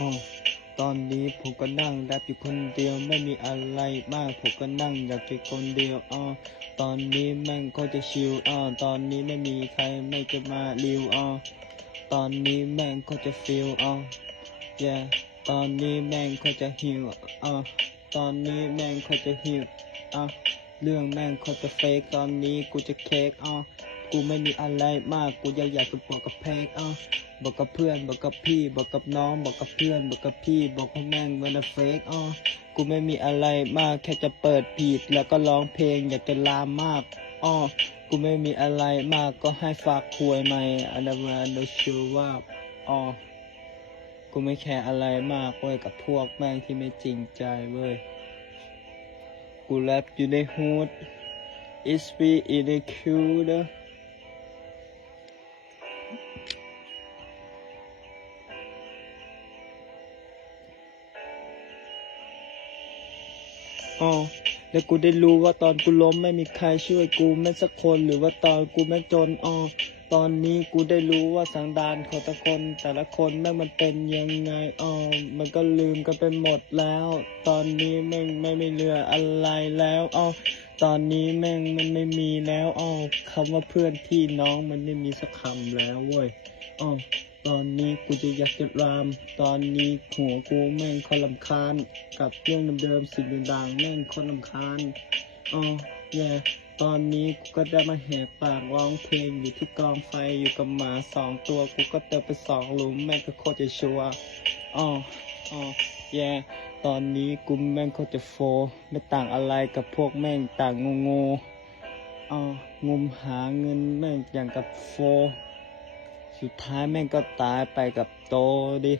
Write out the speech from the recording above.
อ๋อตอนนี้ผมก็นั่งแรปอยู่คนเดียวไม่มีอะไรมากผมก็นั่งอยากเป็นคนเดียวตอนนี้แม่งก็จะชิลตอนนี้ไม่มีใครไม่จะมาริวตอนนี้แม่งก็จะฟิลyeah ตอนนี้แม่งก็จะหิวตอนนี้แม่งก็จะหิวเรื่องแม่งก็จะเฟกตอนนี้กูจะเค้กกูไม่มีอะไรมากกูอยากจะบอกกับเพกบอกกับเพื่อนบอกกับพี่บอกกับน้องบอกกับเพื่อนบอกกับพี่บอกว่าแม่งมันเฟกกูไม่มีอะไรมากแค่จะเปิดบีทแล้วก็ร้องเพลงอยากจะลามมากกูไม่มีอะไรมากก็ให้ฝากคุยใหม่อันนั้นมาโดยชัวว่ากูไม่แคร์อะไรมากเว้ยกับพวกแม่งที่ไม่จริงใจเว้ยกูแรปอยู่ในฮูด It's be in the cute แล้วกูได้รู้ว่าตอนกูล้มไม่มีใครช่วยกูแม้สักคนหรือว่าตอนกูแม่งจนตอนนี้กูได้รู้ว่าสังดานของแต่ละคนแม่งมันเป็นยังไงมันก็ลืมกันไปหมดแล้วตอนนี้แม่งไม่เหลืออะไรแล้วตอนนี้แม่งมันไม่มีแล้วคำว่าเพื่อนพี่น้องมันไม่มีสักคำแล้วเว้ยตอนนี้กูจะอยากจะรามตอนนี้หัวกูแม่งคนรำคาญกับเรื่องเดิมๆสิ่งต่างๆแม่งคนรำคาญตอนนี้กูก็ได้มาแหกปากร้องเพลงอยู่ที่กองไฟอยู่กับหมา2 ตัวกูก็เติมไป2 หลุมแม่งก็โคตรจะชัวร์ตอนนี้กูแม่งโคตรจะโฟไม่ต่างอะไรกับพวกแม่งต่างงงมหาเงินแม่งอย่างกับโฟสุดท้ายแม่งก็ตายไปกับโตดิ